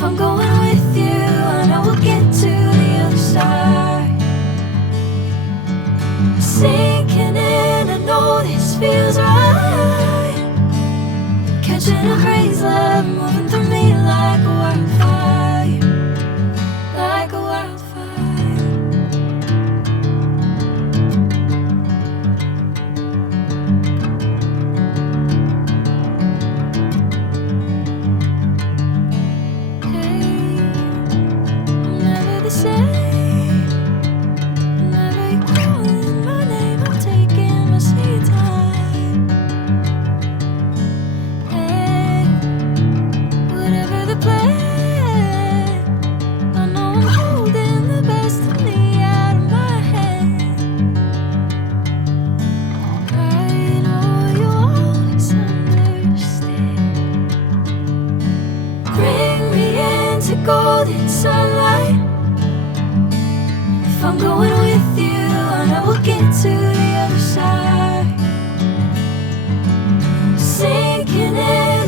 If I'm going with you, I know we'll get to the other side. Sinking in, I know this feels right. Catching a crazy love, moving through me like a wildfire, like a wildfire. Hey, I'm never the same. Whenever you're calling my name, I'm taking my sweet time. Hey, whatever the plan, I know I'm holding the best of me out of my hand. I know you'll always understand. Bring me into golden sunlight. If I'm going with you, I know we'll get to the other side. Sinking in.